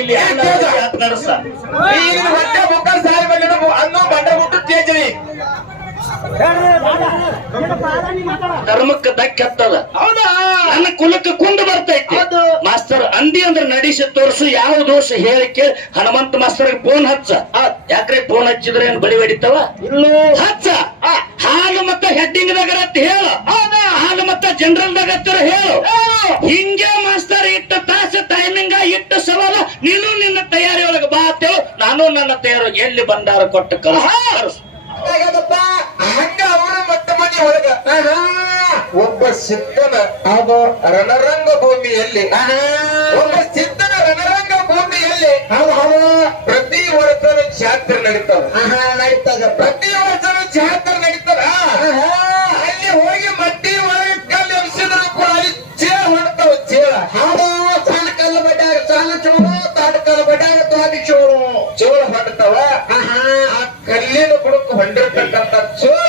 ಇಲ್ಲಿ ನಡೆಸ ಹೊಟ್ಟೆ ಮುಖ ಸಾಲ ಅನ್ನೋ ಬಂಡ ಬಿಟ್ಟು ತೇಜರಿ ಧರ್ಮಕ್ಕೆ ಧಕ್ಕೆತ್ತದ. ಹೌದಾ? ನನ್ನ ಕುಲಕ್ಕೆ ಕುಂದು ಬರ್ತೈತಿ. ಮಾಸ್ತರ್ ಅಂದಿ ಅಂದ್ರೆ ನಡಿಸಿ ತೋರ್ಸು, ಯಾವ ದೋಷ ಹೇಳಿಕೆ ಹನುಮಂತ ಮಾಸ್ತರ್ ಫೋನ್ ಹಚ್ಚ. ಯಾಕ್ರೆ ಫೋನ್ ಹಚ್ಚಿದ್ರೆ ಏನ್ ಬಳಿ ಹೊಡಿತಾವ? ಇಲ್ಲೂ ಹಚ್ಚ. ಹಾಲು ಮತ್ತ ಹೆಡ್ಡಿಂಗ್ ದಾಗ ಹೇಳ, ಹಾಲು ಮತ್ತ ಜನರಲ್ ದಾಗ ಹೇಳು. ಹಿಂಗೆ ಮಾಸ್ತರ್ ಇಟ್ಟ ತಾಸ ಟೈಮಿಂಗ ಇಟ್ಟ ಸವಾಲ ನೀನು ನಿನ್ನ ತಯಾರಿ ಒಳಗೆ ಬಾ ಅಂತೇಳು. ನಾನು ನನ್ನ ತಯಾರಿ ಎಲ್ಲಿ ಬಂದಾರ ಕೊಟ್ಟು ಕಳಿಸ್. ಹಂಗ ಅವರ ಮಟ್ಟ ಮನೆ ಒಳಗ ಒಬ್ಬ ಸಿದ್ಧನ ಆಗ ರಣರಂಗ ಭೂಮಿಯಲ್ಲಿ ಒಬ್ಬ ಸಿದ್ಧನ ರಣರಂಗ ಭೂಮಿಯಲ್ಲಿ ಪ್ರತಿ ವರ್ಷದ ಜಾತ್ರೆ ನಡೀತಾವ. ಪ್ರತಿ ವರ್ಷದ ಜಾತ್ರೆ ನಡೀತಾರ. ಅಲ್ಲಿ ಹೋಗಿ ಮಟ್ಟಿ ಒಳಗೆ ಕಲ್ಲು ಎಬ್ಸಿದ್ರು ಕೂಡ ಅಲ್ಲಿ ಚೇಳ ಹೊಡ್ತಾವ. ಚೇಳ ಸಣ್ಣ ಕಲ್ಲು ಬಡ್ಯಾಗ ಸಣ್ಣ ಚೋಳು, ತಾಟ ಕಲ್ಲು ಬಡ್ಯಾಗ ತಾಟಿ ಚೋಳು ಚೋಳ ಹೊಡ್ತಾವ. ಕಲ್ಲಿನ ಬುಡಕ್ಕೆ ಹೊಂದಿರ್ತಕ್ಕಂಥ ಚೋಳ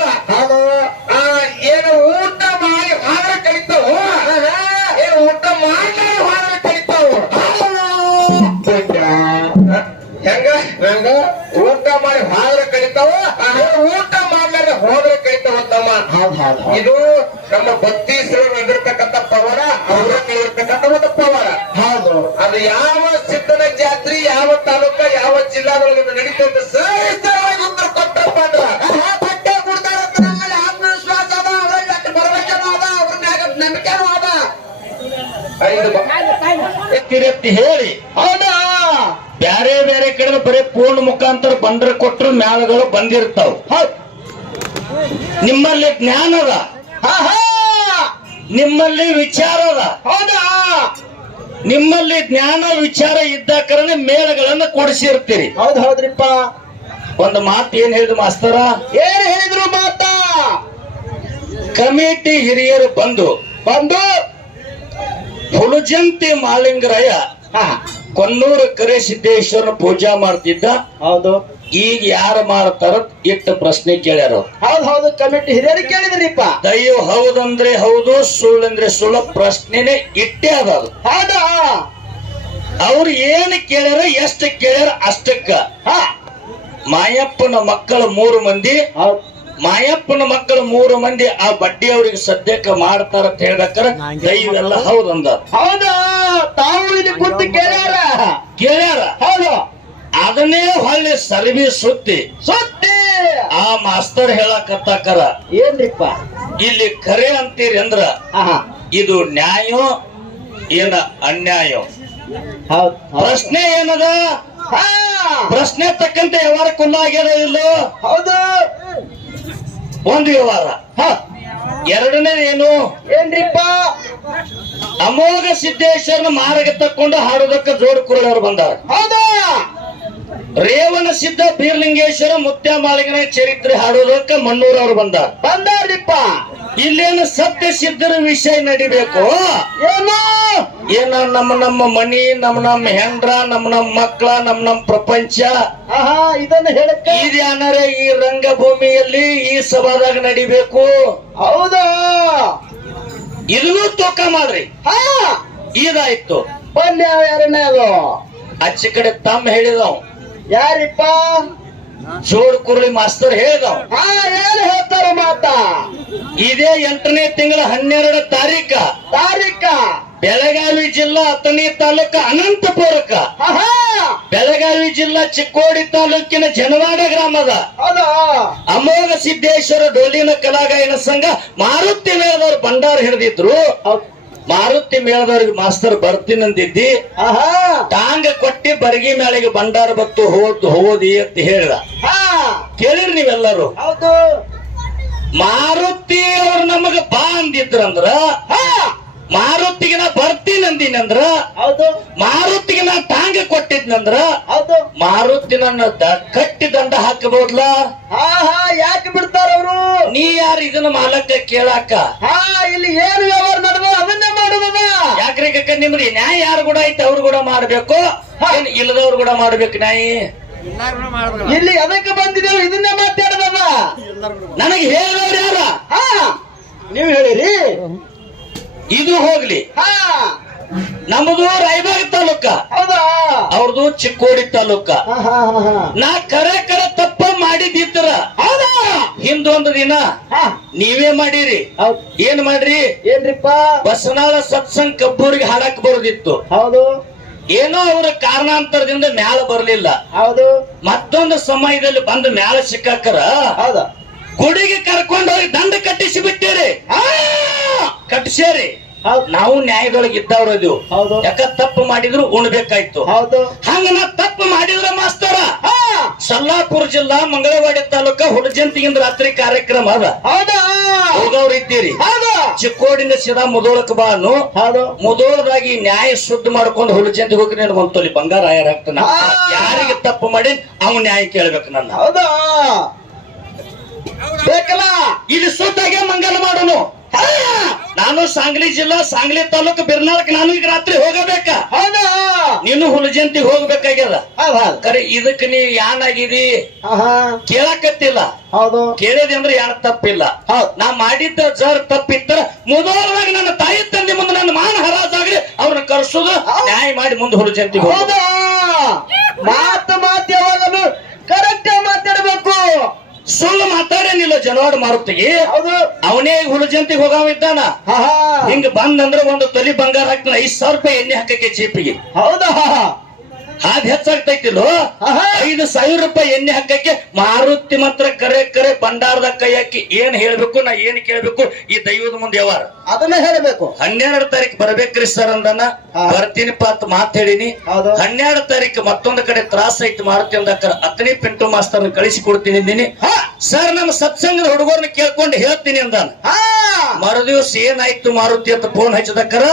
ಏನು ಊಟ ಮಾಡಿ ಹಾದ್ರ ಕಡಿತಾವ, ಏನು ಊಟ ಮಾಡಿ ಹಾದ್ರ ಕಡಿತಾವ. ಹೆಂಗ ಹೆಂಗ ಊಟ ಮಾಡಿ ಹಾದ್ರ ಕಡಿತಾವ, ಊಟ ಮಾಡ್ಲಾರ ಹೋದ್ರೆ ಕಡಿತಾವ ತಮ್ಮ. ಇದು ನಮ್ಮ ಭಕ್ತೀಶ್ವರ ನಡೆದಿರ್ತಕ್ಕಂಥ ಪವರ, ಅವ್ರಲ್ಲಿ ಇರ್ತಕ್ಕಂಥ ಒಂದು ಪವರ. ಹೌದು. ಅದು ಯಾವ ಸಿದ್ಧನ ಜಾತ್ರೆ, ಯಾವ ತಾಲೂಕ, ಯಾವ ಜಿಲ್ಲಾದೊಳಗೆ ನಡೀತದೆ ಸಹಿತವಾಗಿ ಉತ್ತರ ಕೊಟ್ಟಪ್ಪ ಅಂದ್ರ ಬಟ್ಟೆ ಕೊಡ್ತಾರಂತ ನಮ್ಮಲ್ಲಿ ಆತ್ಮವಿಶ್ವಾಸ ಅದ, ಅವ್ರಲ್ಲಿ ಬರಬೇಕೇನೋ ಅದ, ಅವ್ರ ಮ್ಯಾಗ ನಂಬಿಕೆನೂ ಅದ. ಎತ್ತಿ ಹೇಳಿ. ಹೌದಾ? ಬ್ಯಾರೆ ಬೇರೆ ಕಡೆ ಬರೀ ಪೂರ್ಣ ಮುಖಾಂತರ ಬಂದ್ರೆ ಕೊಟ್ಟರು ಮ್ಯಾಲಗಳು ಬಂದಿರ್ತಾವ. ಹೌದು. ನಿಮ್ಮಲ್ಲಿ ಜ್ಞಾನ ಅದ, ನಿಮ್ಮಲ್ಲಿ ವಿಚಾರ ಅದ. ಹೌದಾ? ನಿಮ್ಮಲ್ಲಿ ಜ್ಞಾನ ವಿಚಾರ ಇದ್ದ ಕಾರಣ ಮೇಳಗಳನ್ನ ಕೊಡಿಸಿರ್ತೀರಿ. ಹೌದ್ರಿಪ್ಪ. ಒಂದು ಮಾತು ಏನ್ ಹೇಳಿದ್ರು ಮಾಸ್ತರ? ಏನ್ ಹೇಳಿದ್ರು ಮಾತ? ಕಮಿಟಿ ಹಿರಿಯರು ಬಂದು ಹುಲಜಂತಿ ಮಾಲಿಂಗರಾಯ ಕೊನ್ನೂರು ಕರೆಸಿದ್ದೇಶ್ವರನ ಪೂಜಾ ಮಾಡ್ತಿದ್ದ. ಹೌದು. ಈಗ ಯಾರು ಮಾಡ್ತಾರ ಇಟ್ಟ ಪ್ರಶ್ನೆ ಕೇಳ್ಯಾರ. ಹೌದು. ಕಮಿಟಿ ಹಿರಿಯರು ಕೇಳಿದ್ರಿಪ್ಪ. ದೈವ ಹೌದಂದ್ರೆ ಹೌದು, ಸುಳ್ಳಂದ್ರೆ ಸುಳ್ಳ ಪ್ರಶ್ನೆನೆ ಇಟ್ಟೇ ಅದ. ಹೌದಾ? ಅವ್ರು ಏನ್ ಕೇಳ್ಯಾರ, ಎಷ್ಟು ಕೇಳ್ಯಾರ ಅಷ್ಟಕ್ಕ. ಮಾಯಪ್ಪನ ಮಕ್ಕಳ 3 ಮಂದಿ, ಮಾಯಪ್ಪನ ಮಕ್ಕಳು 3 ಮಂದಿ ಆ ಬಡ್ಡಿ ಅವ್ರಿಗೆ ಸದ್ಯಕ್ಕೆ ಮಾಡ್ತಾರ ಅಂತ ಹೇಳ್ಬೇಕಾರ ದೈವೆಲ್ಲ ಹೌದಂದ. ಹೌದಾ? ತಾವು ಇಲ್ಲಿ ಕೂತು ಕೇಳ್ಯಾರ. ಹೌದು. ಅದನ್ನೇ ಹೊಳ್ಳಿ ಸರ್ವಿ ಸುತ್ತಿ ಆ ಮಾಸ್ತರ್ ಹೇಳಕತ್ತಾಕರ ಏನ್ರಿಪ್ಪ ಇಲ್ಲಿ ಖರೆ ಅಂತೀರಿ ಅಂದ್ರ ಇದು ನ್ಯಾಯ ಏನ ಅನ್ಯಾಯ? ಪ್ರಶ್ನೆ ಏನದ? ಪ್ರಶ್ನೆ ತಕ್ಕಂತೆ ವ್ಯವಹಾರ ಕುಲ್ಲಾಗ್ಯದ ಇಲ್ಲೋ? ಹೌದು. ಒಂದು ವ್ಯವಹಾರ. ಎರಡನೇ ಏನು ಏನ್ರಿಪ್ಪ? ಅಮೋಘ ಸಿದ್ದೇಶ್ವರನ ಮಾರ್ಗ ತಕ್ಕೊಂಡು ಹಾಡೋದಕ್ಕೆ ಜೋಡು ಕುರುಳವರು ಬಂದಾರ. ಹೌದಾ? ರೇವಣ ಸಿದ್ಧ ಬೀರ್ಲಿಂಗೇಶ್ವರ ಮುತ್ಯ ಮಾಳಿಗನ ಚರಿತ್ರೆ ಹಾಡೋದಕ್ಕೆ ಮಣ್ಣೂರವ್ರು ಬಂದಾರ್ರಿಪ್ಪ. ಇಲ್ಲೇನು ಸತ್ಯ ಸಿದ್ಧರ ವಿಷಯ ನಡಿಬೇಕು. ಏನ ನಮ್ಮ ಮನಿ, ನಮ್ಮ ಹೆಂಡ್ರ, ನಮ್ಮ ಮಕ್ಕಳ, ನಮ್ಮ ಪ್ರಪಂಚ ಇದನ್ನ ಹೇಳಕ್ಕ ಇದ್ಯಾನರೇ ಈ ರಂಗಭೂಮಿಯಲ್ಲಿ ಈ ಸಭಾದಾಗ ನಡಿಬೇಕು. ಹೌದಾ? ಇದನ್ನು ತೂಕ ಮಾಡ್ರಿ. ಇದಾಯ್ತು. ಪಲ್ಯ ಎರಡನೇದು ಆಚೆ ಕಡೆ ತಮ್ಮ ಹೇಳಿದವ್ ಯಾರಿಪ್ಪ? ಜೋಡ್ ಕುರ್ಲಿ ಮಾಸ್ತರ್ ಹೇಳಿದವ್. ಏನು ಹೇಳ್ತಾರ ಮಾತ? ಇದೇ 8ನೇ ತಿಂಗಳ 12 ತಾರೀಕ ಬೆಳಗಾವಿ ಜಿಲ್ಲಾ ಅಥಣಿ ತಾಲೂಕ ಅನಂತಪುರಕ್ಕ, ಬೆಳಗಾವಿ ಜಿಲ್ಲಾ ಚಿಕ್ಕೋಡಿ ತಾಲೂಕಿನ ಜನವಾಡ ಗ್ರಾಮದ ಅಮೋಘ ಸಿದ್ದೇಶ್ವರ ಡೋಲಿನ ಕಲಾಗಾಯನ ಸಂಘ ಮಾರುತಿ ಮೇಳದವ್ರು ಭಂಡಾರ ಹಿಡಿದಿದ್ರು. ಮಾರುತಿ ಮೇಳದವ್ರಿಗೆ ಮಾಸ್ತರ್ ಬರ್ತೀನಂದಿದ್ದಿ, ಟಾಂಗ ಕೊಟ್ಟಿ ಬರ್ಗಿ ಮೇಳಿಗೆ ಭಂಡಾರ ಬತ್ತು ಹೋದಿ ಅಂತ ಹೇಳ್ದ. ಕೇಳಿರಿ ನೀವೆಲ್ಲರೂ. ಮಾರುತಿ ಅವ್ರು ನಮಗ ಬಾ ಅಂದಿದ್ರಂದ್ರ ಮಾರುತಿಗೆ ನಾ ಬರ್ತೀನಂದಿನಂದ್ರ, ಮಾರುತಿಗೆ ನಾ ಟಾಂಗ ಕೊಟ್ಟಿದ್ನಂದ್ರ ಮಾರುತಿ ನನ್ನ ಕಟ್ಟಿ ದಂಡ ಹಾಕಬಹುದ್ಲ? ಯಾಕೆ ಬಿಡ್ತಾರ ಅವರು? ನೀ ಯಾರು ಇದನ್ನ ಮಾಲಕ್ಕ ಕೇಳಾಕ? ಇಲ್ಲಿ ಏನು ವ್ಯವಹಾರ ನಡೆದ ಅದನ್ನೇ ಮಾಡುದ. ಯಾಕ್ರಿ ಕಕ್ಕ ನಿಮ್ದು ನ್ಯಾಯ ಯಾರು ಕೂಡ ಐತೆ ಅವ್ರು ಕೂಡ ಮಾಡ್ಬೇಕು, ಇಲ್ಲದವ್ರು ಕೂಡ ಮಾಡ್ಬೇಕು ನ್ಯಾಯ. ಇಲ್ಲಿ ಅದಕ್ಕೆ ಬಂದಿದ್ದೇವೆ, ಇದನ್ನೇ ಮಾತಾಡದ. ನನಗೆ ಹೇಳಿದವ್ರು ಯಾರ? ನೀವು ಹೇಳಿರಿ. ಇದು ಹೋಗ್ಲಿ, ನಮ್ಮದು ರಾಯಬಾಗ ತಾಲೂಕ, ಹೌದಾ ಅವ್ರದ್ದು ಚಿಕ್ಕೋಡಿ ತಾಲೂಕ. ನಾ ಕರೆ ತಪ್ಪ ಮಾಡಿದ್ದಿದ್ರ ಹೌದಾ ಹಿಂದೊಂದು ದಿನ ಹಾ ನೀವೇ ಮಾಡಿರಿ. ಹೌದ್ ಏನ್ ಮಾಡ್ರಿ? ಏನ್ರಿಪ್ಪ? ಬಸನಾಳ ಸತ್ಸಂಗ್ ಕಬ್ಬೂರಿಗೆ ಹಾಡಕ್ ಬರೋದಿತ್ತು. ಹೌದು ಏನೋ ಅವರ ಕಾರಣಾಂತರದಿಂದ ಮ್ಯಾಲ ಬರ್ಲಿಲ್ಲ. ಹೌದು ಮತ್ತೊಂದು ಸಮಯದಲ್ಲಿ ಬಂದು ಮ್ಯಾಲ ಸಿಕ್ಕಾಕರ ಹೌದಾ ಗುಡಿಗೆ ಕರ್ಕೊಂಡು ಹೋಗಿ ದಂಡ ಕಟ್ಟಿಸಿ ಬಿಟ್ಟೇರಿ. ಕಟ್ಟಿಸೇರಿ. ಹೌದ್ ನಾವು ನ್ಯಾಯದೊಳಗೆ ಇದ್ದವ್ರು ಅದು. ಹೌದು ಯಾಕ ತಪ್ಪು ಮಾಡಿದ್ರು ಉಣ್ಬೇಕಾಯ್ತು. ಹೌದು ಹಂಗ ನಾ ತಪ್ಪು ಮಾಡಿದ್ರ ಮಾಸ್ತರ ಹಾ ಸಲ್ಲಾಪುರ ಜಿಲ್ಲಾ ಮಂಗಳವಾಡಿ ತಾಲೂಕ ಹುಲಜಂತಿಗಿಂದ ರಾತ್ರಿ ಕಾರ್ಯಕ್ರಮ ಅದ. ಹೌದಾ ಹೋಗವ್ರು ಇದ್ದೀರಿ. ಹೌದು ಚಿಕ್ಕೋಡಿಂದ ಸೀದಾ ಮುದೋಳಕ್ ಬಾನು. ಹೌದು ಮುದೋಳದಾಗಿ ನ್ಯಾಯ ಶುದ್ಧ ಮಾಡ್ಕೊಂಡು ಹುಲಜಂತಿ ಹೋಗಿ ನೀನು ಒಂತೊಲಿ ಬಂಗಾರ ಹಾಕ್ತಾನ. ಹಾ. ಯಾರಿಗೆ ತಪ್ಪು ಮಾಡಿ ಅವ್ನ ನ್ಯಾಯ ಕೇಳ್ಬೇಕು ನನ್ನ. ಹೌದಾ ಬೇಕಲ್ಲ ಇಲ್ಲಿ ಶುದ್ಧಾಗೆ ಮಂಗಲ ಮಾಡೋನು. ನಾನು ಸಾಂಗ್ಲಿ ಜಿಲ್ಲಾ ಸಾಂಗ್ಲಿ ತಾಲೂಕು ಬಿರ್ನಾಳಕ್ ನಾನು ಈಗ ರಾತ್ರಿ ಹೋಗಬೇಕ. ಹೌದಾ ನೀನು ಹುಲಜಂತಿ ಹೋಗ್ಬೇಕಾಗ್ಯದ. ಹೌದು ಕರೆ ಇದಕ್ ನೀ ಯಾನಾಗಿದಿ ಕೇಳಕತ್ತಿಲ್ಲ. ಹೌದು ಕೇಳಿದೆ ಅಂದ್ರೆ ಯಾರ ತಪ್ಪಿಲ್ಲ. ಹೌದ್ ನಾ ಮಾಡಿದ್ದ ಜರ್ ತಪ್ಪಿತ್ತ ಮೊದಲಾಗ ನನ್ನ ತಾಯಿ ತಂದೆ ಮುಂದೆ ನನ್ನ ಮಾನ ಹರಾಜಾಗ್ರಿ ಅವ್ರನ್ನ ಕರ್ಸೋದು ನ್ಯಾಯ ಮಾಡಿ ಮುಂದೆ ಹುಲಜಂತಿ ಹೋಗೋದು. ಹೌದಾ ಮಾತು ಯಾವಾಗಲೂ ಕರೆಕ್ಟ್ ಮಾತಾಡ್ಬೇಕು. ಸುಳ್ಳು ಮಾತಾಡೇನಿಲ್ಲ ಜನವಾಡ ಮಾರುತ್ತಿಗೆ. ಹೌದು ಅವನೇ ಹುಲಜಂತಿಗೆ ಹೋಗವ ಇದ್ದಾನ. ಹಿಂಗ ಬಂದಂದ್ರ ಒಂದು ತೊಲಿ ಬಂಗಾರ ಹಾಕ್ತಾನ. 5,000 ರೂಪಾಯಿ ಎಣ್ಣೆ ಹಾಕಕ್ಕೆ ಜೀಪಿಗೆ. ಹೌದಾ ಅದ್ ಹೆಚ್ಚಾಗ್ತೈತಿಲ್ಲೋ. ಆಹಾ. 5,000 ರೂಪಾಯಿ ಎಣ್ಣೆ ಹಾಕಕ್ಕೆ ಮಾರುತಿ ಮಾತ್ರ ಕರೆ ಭಂಡಾರದ ಕೈ ಹಾಕಿ ಏನ್ ಹೇಳ್ಬೇಕು ನಾ ಏನ್ ಕೇಳ್ಬೇಕು ಈ ದೈವದ ಮುಂದೆ ಯಾವಾರ ಅದನ್ನ ಹೇಳಬೇಕು. 12 ತಾರೀಕು ಬರ್ಬೇಕ್ರಿ ಸರ್ ಅಂದನ. ಹಾ. ಬರ್ತೀನಿಪ್ಪ ಅಂತ ಮಾತ್ ಹೇಳಿನಿ. ಹೌದು 12 ತಾರೀಕು ಮತ್ತೊಂದು ಕಡೆ ತ್ರಾಸ ಐತಿ ಮಾರುತಿ ಅಂದಕ್ಕ ಅತನಿ ಪಿಂಟು ಮಾಸ್ತರ್ ಕಳಿಸಿ ಕೊಡ್ತೀನಿ ಅಂದಿನಿ. ಸರ್ ನಮ್ಮ ಸತ್ಸಂಗದ ಹುಡುಗರ್ನ ಕೇಳ್ಕೊಂಡು ಹೇಳ್ತೀನಿ ಅಂದಾನ. ಮರುದಿವ್ಸ ಏನಾಯ್ತು ಮಾರುತಿ ಅಂತ ಫೋನ್ ಹಚ್ಚಿದಕ್ಕರ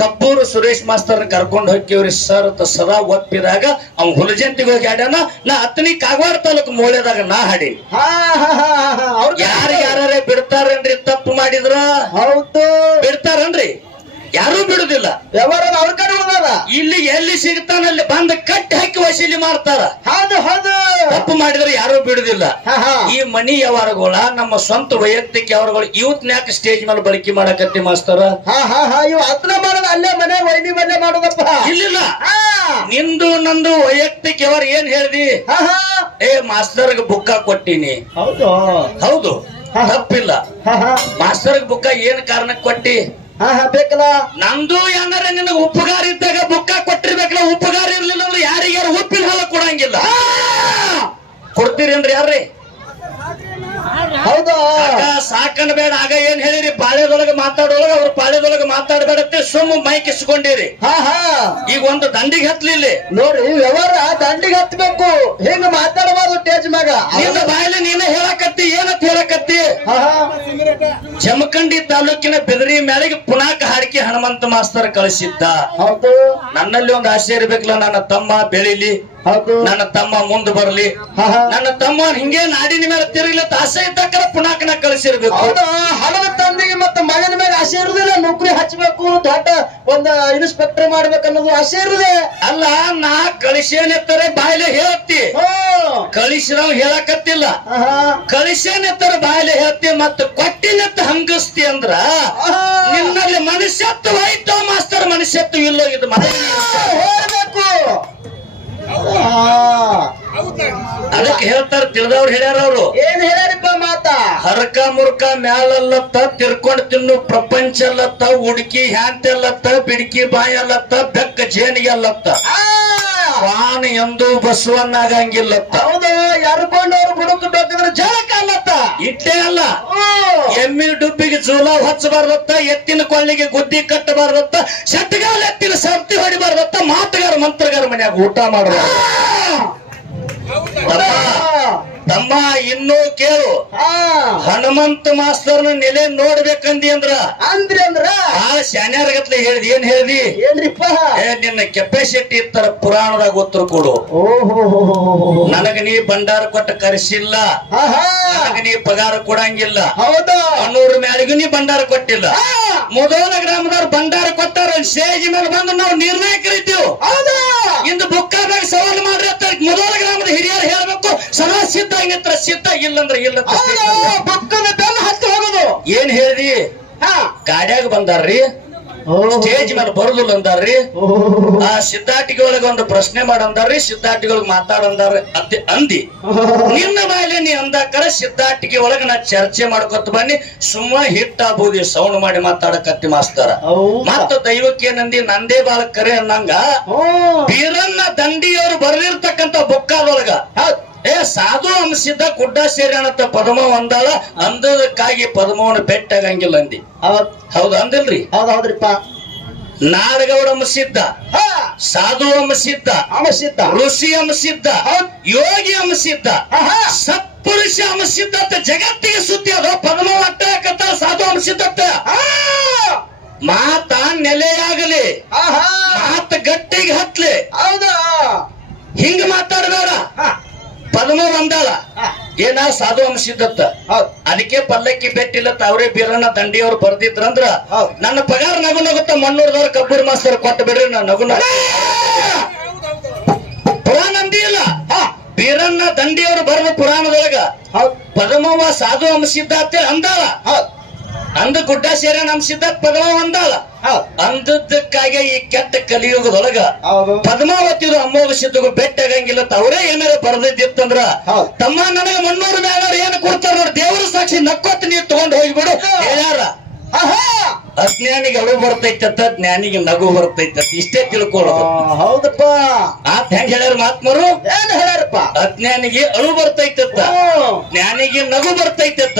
ಕಬ್ಬೂರು ಸುರೇಶ್ ಮಾಸ್ತರ್ ಕರ್ಕೊಂಡು ಹೋಗ್ಯವ್ರಿ ಸರ್ ಅಂತ ಸದಾ ಒಪ್ಪಿದಾಗ ಅವ್ ಹುಲಜಂತಿಗೆ ಹೋಗಿ ಹಾಡ್ಯಾನ. ನಾ ಅತನಿ ಕಾಗವಾಡ ತಾಲೂಕು ಮೂಳೆದಾಗ ನಾ ಹಾಡಿ. ಯಾರೇ ಬಿಡ್ತಾರೇನ್ರಿ ತಪ್ಪು ಮಾಡಿದ್ರ? ಹೌದು ಬಿಡ್ತಾರನ್ರಿ? ಯಾರು ಬಿಡುದಿಲ್ಲ. ವ್ಯವಹಾರ ಅವ್ರ ಕಡೆ ಹೋಗಲ್ಲ. ಇಲ್ಲಿ ಎಲ್ಲಿ ಸಿಗ್ತಾನಲ್ಲಿ ಬಂದ ಕಟ್ಟಿ ಹಾಕಿ ವಸೂಲಿ ಮಾಡ್ತಾರ. ಹೌದು ಹೌದು ತಪ್ಪು ಮಾಡಿದ್ರೆ ಯಾರು ಬಿಡುದಿಲ್ಲ. ಈ ಮನಿ ವ್ಯವಹಾರಗಳ ನಮ್ಮ ಸ್ವಂತ ವೈಯಕ್ತಿಕ ವ್ಯವಹಾರಗಳು ಇವತ್ನ್ಯಾಕ ಸ್ಟೇಜ್ ಮೇಲೆ ಬಳಕೆ ಮಾಡಕತ್ತಿ ಮಾಸ್ತರ? ಇವ್ ಹತ್ರ ಮಾಡೋದು ಅಲ್ಲೇ ಮನೆ ವೈನಿ ಮನೆ ಮಾಡೋದಪ್ಪ. ಇಲ್ಲಿಲ್ಲ ನಿಂದು ನಂದು ವೈಯಕ್ತಿಕ ವ್ಯವಹಾರ ಏನ್ ಹೇಳ್ದಿ? ಮಾಸ್ತರ್ಗೆ ಬುಕ್ಕ ಕೊಟ್ಟಿನಿ. ಹೌದು ಹೌದು ತಪ್ಪಿಲ್ಲ. ಮಾಸ್ತರ್ಗೆ ಬುಕ್ಕ ಏನ್ ಕಾರಣಕ್ಕೆ ಕೊಟ್ಟಿ? ಬೇಕಲ್ಲ ನಂದು ಏನಾರ ನಿನಗೆ ಉಪಕಾರ ಇದ್ದಾಗ ಬುಕ್ಕ ಕೊಟ್ಟಿರ್ಬೇಕಲ್ಲ. ಉಪಕಾರ ಇರ್ಲಿಲ್ಲ ಅಂದ್ರೆ ಯಾರಿಗಾರು ಉಪ್ಪಿನ ಹಾಲ ಕೊಡಂಗಿಲ್ಲ. ಕೊಡ್ತೀರೇನ್ರಿ ಯಾರ್ರಿ? ಹೌದಾ ಸಾಕನ್ ಬೇಡ. ಆಗ ಏನ್ ಹೇಳಿರಿ? ಪಾಳ್ಯದೊಳಗೆ ಮಾತಾಡೋಳಗ ಅವ್ರ ಪಾಳ್ಯದೊಳಗೆ ಮಾತಾಡಬೇಡತ್ತೆ ಸುಮ್ಮ ಮೈಕ್ ಇಸ್ಕೊಂಡಿರಿ. ಈಗ ಒಂದು ದಂಡಿಗೆ ಹತ್ಲಿಲ್ಲ ನೋಡ್ರಿ. ವ್ಯವಹಾರ ದಂಡಿಗೆ ಹತ್ಬೇಕು. ಹಿಂಗ ಮಾತಾಡಬಾರ್ದು ಸ್ಟೇಜ್ ಮ್ಯಾಗ. ನಿನ್ನ ಬಾಯಲ್ಲಿ ನೀನ ಹೇಳಕತ್ತಿ. ಏನಂತ ಹೇಳಕತ್ತಿ? ಜಮಖಂಡಿ ತಾಲೂಕಿನ ಬೆದರಿ ಮ್ಯಾಲಿಗೆ ಪುನಾಕ ಹಾಡಿಕೆ ಹನುಮಂತ ಮಾಸ್ತರ್ ಕಳಿಸಿದ್ದ. ಹೌದು ನನ್ನಲ್ಲಿ ಒಂದು ಆಸೆ ಇರ್ಬೇಕಲ್ಲ, ನನ್ನ ತಮ್ಮ ಬೆಳಿಲಿ, ಹೌದು ನನ್ನ ತಮ್ಮ ಮುಂದ್ ಬರ್ಲಿ, ನನ್ನ ತಮ್ಮ ಹಿಂಗೆ ನಾಡಿನ ಮೇಲೆ ತಿರುಗಲಿ ಆಸೆ ಇದ್ದಕ್ಕ ಪುನಾಕನ ಕಳಿಸಿರ್ಬೇಕು. ಹೌದಾ ಹಣದ ತಂದೆಗೆ ಮತ್ತೆ ಮಗನ ಮೇಲೆ ಆಸೆ ಇರುದಿಲ್ಲ. ನೌಕರಿ ಹಚ್ಚಬೇಕು, ದೊಡ್ಡ ಒಂದ್ ಇನ್ಸ್ಪೆಕ್ಟರ್ ಮಾಡ್ಬೇಕನ್ನೋದು ಆಸೆ ಇರುದೆ. ಅಲ್ಲ ನಾ ಕಳಿಸೇನೆತ್ತಾರೆ ಬಾಯಿಲೆ ಹೇಳ್ತಿ. ಕಳಿಸಿದವ್ ಹೇಳಕತ್ತಿಲ್ಲ. ಕಳಿಸೇನೆತ್ತರ ಬಾಯಿಲೆ ಹೇಳ್ತಿ. ಮತ್ತೆ ಕೊಟ್ಟಿನೆತ್ತ ಹಂಗಸ್ತಿ ಅಂದ್ರ ನಿನ್ನಲ್ಲಿ ಮನುಷ್ಯತ್ವ ಐತೋ ಮಾಸ್ತರ್? ಮನುಷ್ಯತ್ವ ಇಲ್ಲೋ? ಇದು ಹೇಳ್ಬೇಕು. ಅದಕ್ಕೆ ಹೇಳ್ತಾರ, ತಿಳಿದವ್ರು ಹೇಳ್ಯಾರ. ಅವ್ರು ಏನ್ ಹೇಳ್ಯಾರಿಪ್ಪ ಮಾತಾ? ಹರಕ ಮುರ್ಕ ಮ್ಯಾಲಲ್ಲತ್ತ, ತಿರ್ಕೊಂಡ್ ತಿನ್ನು ಪ್ರಪಂಚ ಅಲ್ಲತ್ತ, ಹುಡುಕಿ ಹ್ಯಾಂತೆಲ್ಲತ್ತ, ಬಿಡ್ಕಿ ಬಾಯಲ್ಲತ್ತ, ಬೆಕ್ಕ ಜೇನಿಗೆಲ್ಲತ್ತ, ವಾನ ಎಂದು ಬಸವನ್ನಾಗಂಗಿಲ್ಲತ್ತ. ಹೌದು ಎರ್ಕೊಂಡವ್ರು ಬುಡುಕು ಬೇಕಂದ್ರೆ ಜಳಕ ಅಲ್ಲತ್ತ. ಇಟ್ಟೇ ಅಲ್ಲ, ಎಮ್ಮಿ ಡುಬ್ಬಿಗೆ ಜೂಲ ಹಚ್ಚಬಾರ್ದತ್ತ, ಎತ್ತಿನ ಕೊಳ್ಳಿಗೆ ಗುದ್ದಿ ಕಟ್ಟಬಾರ್ದತ್ತ, ಶೆಟ್ಗಾಲ ಎತ್ತಿನ ಸರ್ತಿ ಹೊಡಿಬಾರ್ದತ್ತ, ಮಾತುಗಾರ ಮಂತ್ರಗಾರ ಮನ್ಯಾಗ ಊಟ ಮಾಡಬಾರ್ದು. ತಮ್ಮ ಇನ್ನೂ ಕೇಳು. ಹನುಮಂತ ಮಾಸ್ತರ್ನ ನೆಲೆ ನೋಡ್ಬೇಕಂದಿ ಅಂದ್ರ ಆ ಶಾನ್ಯಾರಗತ್ಲೆ ಹೇಳ್ದಿ. ಏನ್ ಹೇಳ್ದಿ? ಏನ್ರಿಪ್ಪ? ನಿನ್ನ ಕೆಪಾಸಿಟಿ ಇತ್ತರ ಪುರಾಣದಾಗ ಉತ್ತರ ಕೊಡು. ನನಗ ನೀ ಭಂಡಾರ ಕೊಟ್ಟ ಕರೆಸಿಲ್ಲ, ನನಗ ನೀ ಪಗಾರ ಕೊಡಂಗಿಲ್ಲ. ಹೌದು 100 ಮ್ಯಾಲಿಗೂ ನೀ ಭಂಡಾರ ಕೊಟ್ಟಿಲ್ಲ. ಮುದೋಲ ಗ್ರಾಮದವ್ರು ಭಂಡಾರ ಕೊಟ್ಟಾರ. ಸ್ಟೇಜ್ ಮೇಲೆ ಬಂದು ನಾವು ನಿರ್ಣಾಯಕರಿದ್ದೀವಿ. ಇಂದು ಬುಕ್ಕಾದಾಗ ಸವಾಲು ಮಾಡ್ರಿ ಅಂತ ಮುದೋಲ ಗ್ರಾಮದ ಹಿರಿಯರು ಹೇಳ್ಬೇಕು. ಸದಾ ಸಿದ್ಧ ಹಿಂಗತ್ರ ಸಿದ್ಧ, ಇಲ್ಲಂದ್ರ ಇಲ್ಲ. ಬುಕ್ಕದ ಬೆನ್ನ ಹತ್ತಿ ಹೋಗೋದು. ಏನ್ ಹೇಳ್ದಿ? ಗಾಡ್ಯಾಗ ಬಂದಾರ್ರಿ, ಸ್ಟೇಜ್ ಮೇಲೆ ಬರುದಿಲ್ಲ ಅಂದಾರ್ರಿ. ಆ ಸಿದ್ಧಾಟಿಗಳಿಗೆ ಒಂದು ಪ್ರಶ್ನೆ ಮಾಡಂದಾರ್ರಿ, ಸಿದ್ಧಾಟಿಗಳಿಗೆ ಮಾತಾಡಂದಾರ ಅತ್ತೆ ಅಂದಿ. ನಿನ್ನ ಮೇಲೆ ನೀ ಅಂದಾಕರ ಸಿದ್ಧಾಟಿಗೆ ಒಳಗ ನಾ ಚರ್ಚೆ ಮಾಡ್ಕೊತ ಬನ್ನಿ, ಸುಮ್ಮ ಹಿಟ್ ಆಗ್ಬೋದು ಸೌಂಡ್ ಮಾಡಿ ಮಾತಾಡಕತ್ತಿ ಮಾಸ್ತರ. ಮತ್ತ ದೈವಕ್ಕೆ ಏನಂದಿ, ನಂದೇ ಬಾಳ ಕರೆ ಅನ್ನಂಗ ಬೀರಣ್ಣ ದಂಡಿಯವರು ಬರೆದಿರ್ತಕ್ಕಂತ ಬುಕ್ಕಾದೊಳಗ ಸಾಧು ಅಂಶಿದ್ದ ಗುಡ್ಡ ಸೇರಿ ಅನ್ನತ್ತ ಪದ್ಮ ಒಂದಾಳ ಅಂದದಕ್ಕಾಗಿ ಪದ್ಮವನ್ನ ಬೆಟ್ಟಾಗಂಗಿಲ್ಲ ಅಂದಿ. ಹೌದ ಅಂದಿಲ್ರಿ? ಹೌದ್ರಿಪ್ಪ. ನಾಡಗೌಡ ಅಂಶಿದ್ದ, ಸಾಧು ಅಂಶಿದ್ದ, ಋಷಿ ಅಂಶಿದ್ದ, ಯೋಗಿ ಅಂಶಿದ್ದ, ಸತ್ಪುರುಷ ಅಂಶಿದ್ದ ಜಗತ್ತಿಗೆ ಸುದ್ದಿ ಅದ. ಪದ್ಮ ಅಟ್ಟಾಕತ್ತ ಸಾಧು ಅಂಶಿದ್ದ ಮಾತ ನೆಲೆಯಾಗಲಿ, ಮಾತ ಗಟ್ಟಿಗೆ ಹತ್ಲಿ. ಹೌದಾ? ಹಿಂಗ ಮಾತಾಡಬೇಡ. ಪದ್ಮ ಒಂದಾಳ ಏನ ಸಾಧು ಅಂಶಿದ್ದತ್ತ, ಅದಕ್ಕೆ ಪಲ್ಲಕ್ಕಿ ಬೆಟ್ಟಿಲ್ಲತ್ತ ಅವರೇ ಬೀರಣ್ಣ ದಂಡಿಯವ್ರು ಬರ್ದಿದ್ರಂದ್ರ ನನ್ನ ಪಗಾರ ನಗು ನಗುತ್ತ ಮಣ್ಣೂರ್ದವ್ರ ಕಬ್ಬೂರ್ ಮಾಸ್ತರ್ ಕೊಟ್ಟು ಬಿಡ್ರಿ. ನಾ ನಗು ಪುರಾಣ ಅಂದಿ ಇಲ್ಲ, ಬೀರಣ್ಣ ದಂಡಿಯವ್ರು ಬರೆದ ಪುರಾಣದೊಳಗ ಪದ್ಮವ್ವ ಸಾಧು ಅಂಶಿದ್ದ ಅಂದಾಳ. ಅಂದ ಗುಡ್ಡ ಸೇರಣ ಅಂಶಿದ್ದ ಪದ್ಮ ಒಂದಾಳ. ಅಂದದ್ದಕ್ಕಾಗಿ ಈ ಕೆಟ್ಟ ಕಲಿಯುಗದೊಳಗ ಪದ್ಮಾವತಿದು ಅಮೋಘ ಸಿದ್ಧಗೂ ಬೆಟ್ಟಾಗಂಗಿಲ್ಲ. ಅವರೇ ಏನಾರ ಬರೆದಿತ್ತಂದ್ರ ತಮ್ಮ ನನಗೆ ಮಣ್ಣೂರು ಮ್ಯಾಲ ಏನ್ ಕೊಡ್ತಾರ ನೋಡಿ, ದೇವ್ರ ಸಾಕ್ಷಿ ನಕ್ಕೊತ್ ನೀರ್ ತಗೊಂಡ್ ಹೋಗ್ಬಿಡು ಹೇಳ್ಯಾರ. ಅಜ್ಞಾನಿಗೆ ಅಳು ಬರ್ತೈತತ್ತ, ಜ್ಞಾನಿಗೆ ನಗು ಬರ್ತೈತತ್ತ, ಇಷ್ಟೇ ತಿಳ್ಕೊಳ್ಳೋದು. ಹೌದಪ್ಪ. ಆತ ಹೆಂಗ್ ಹೇಳ್ಯಾರ ಮಹಾತ್ಮರು? ಏನ್ ಹೇಳ್ಯಾರಪ್ಪ? ಅಜ್ಞಾನಿಗೆ ಅಳು ಬರ್ತೈತತ್ತ, ಜ್ಞಾನಿಗೆ ನಗು ಬರ್ತೈತತ್ತ.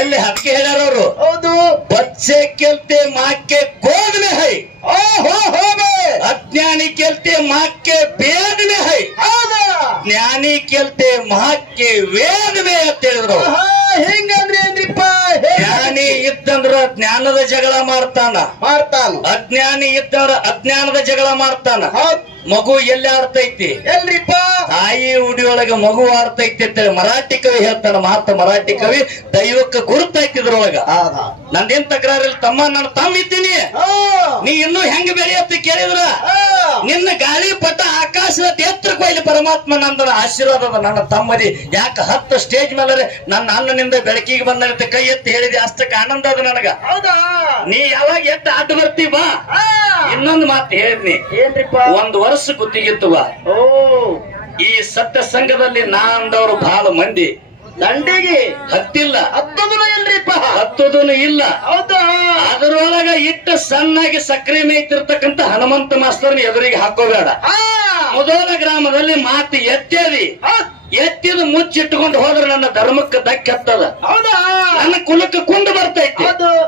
ಎಲ್ಲಿ ಅದಕ್ಕೆ ಹೇಳ್ಯಾರ ಅವರು? ಹೌದು. ಬಚ್ಚೆ ಕೆಲ್ತೆ ಮಾಕ್ಕೆ ಗೋದ್ ಮೇ ಹೈ, अज्ञानी केलते माँ के वेद में है, ज्ञानी केलते माँ के वेद में ಅಂತ ಹೇಳಿದ್ರು. ಹೆಂಗಂದ್ರೆ ಏನ್ರಿಪ್ಪ? ಜ್ಞಾನಿ ಇದ್ದಂದ್ರ ಜ್ಞಾನದ ಜಗಳ ಮಾಡ್ತಾನ, ಅಜ್ಞಾನಿ ಇದ್ದವ್ರ ಅಜ್ಞಾನದ ಜಗಳ ಮಾಡ್ತಾನ. ಮಗು ಎಲ್ಲಿ ಆಡ್ತೈತಿ? ಎಲ್ರಿಪ್ಪ? ತಾಯಿ ಉಡಿಯೊಳಗ ಮಗು ಆಡ್ತೈತಿ ಅಂತ ಮರಾಠಿ ಕವಿ ಹೇಳ್ತಾನ. ಮಾತ ಮರಾಠಿ ಕವಿ ದೈವಕ್ಕೆ ಗುರುತೈತಿದ್ರೊಳಗ. ನಂದೇನ್ ತಕರಾರಿಲ್ಲ ತಮ್ಮ, ನಾನು ತಮ್ಮ ಇದ್ದೀನಿ. ನೀ ಇನ್ನೂ ಹೆಂಗ ಬೆಳೆಯತ್ತ ಕೇಳಿದ್ರ ನಿನ್ನ ಗಾಳಿ ಪಟ್ಟ ಆಕಾಶದ ಎತ್ತರಕ್ಕೆ ಒಯ್ಲಿ ಪರಮಾತ್ಮ ನಂದನ ಆಶೀರ್ವಾದದ ನನ್ನ ತಮ್ಮದಿ. ಯಾಕ 10 ಸ್ಟೇಜ್ ಮೇಲೆ ನನ್ನ ಅಣ್ಣನಿಂದ ಬೆಳಕಿಗೆ ಬಂದಂತ ಕೈ ಎತ್ತಿ ಹೇಳಿದೆ, ಅಷ್ಟಕ್ಕೆ ಆನಂದ ಅದ ನನಗ. ನೀ ಯಾವಾಗ ಎತ್ತ ಆಟ ಬರ್ತೀವ? ಇನ್ನೊಂದು ಮಾತು ಹೇಳಿದ್ನಿ, ಏನ್ರಿಪ್ಪ? 1 ವರ್ಷ ಗುತ್ತಿಗಿತ್ತುವ. ಈ ಸತ್ಯ ಸಂಘದಲ್ಲಿ ನಾ ಅಂದವರು ಬಹಳ ಮಂದಿ ದಂಡಿಗೆ ಹತ್ತಿಲ್ಲ, ಇಲ್ರಿಪ್ಪ, ಹತ್ತುದನು ಇಲ್ಲ. ಹೌದಾ? ಅದರೊಳಗ ಇಟ್ಟು ಸಣ್ಣಾಗಿ ಸಕ್ಕರೆ ಮೇಯ್ತಿರ್ತಕ್ಕಂತ ಹನುಮಂತ ಮಾಸ್ತರ್ನ ಎದುರಿಗೆ ಹಾಕೋಬೇಡ. ಮೊದಲ ಗ್ರಾಮದಲ್ಲಿ ಮಾತು ಎತ್ತೇದಿ, ಎತ್ತಿದ ಮುಚ್ಚಿಟ್ಟುಕೊಂಡು ಹೋದ್ರೆ ನನ್ನ ಧರ್ಮಕ್ಕೆ ಧಕ್ಕೆತ್ತದ, ನನ್ನ ಕುಲಕ್ಕೆ ಕುಂದು ಬರ್ತೈತಿ.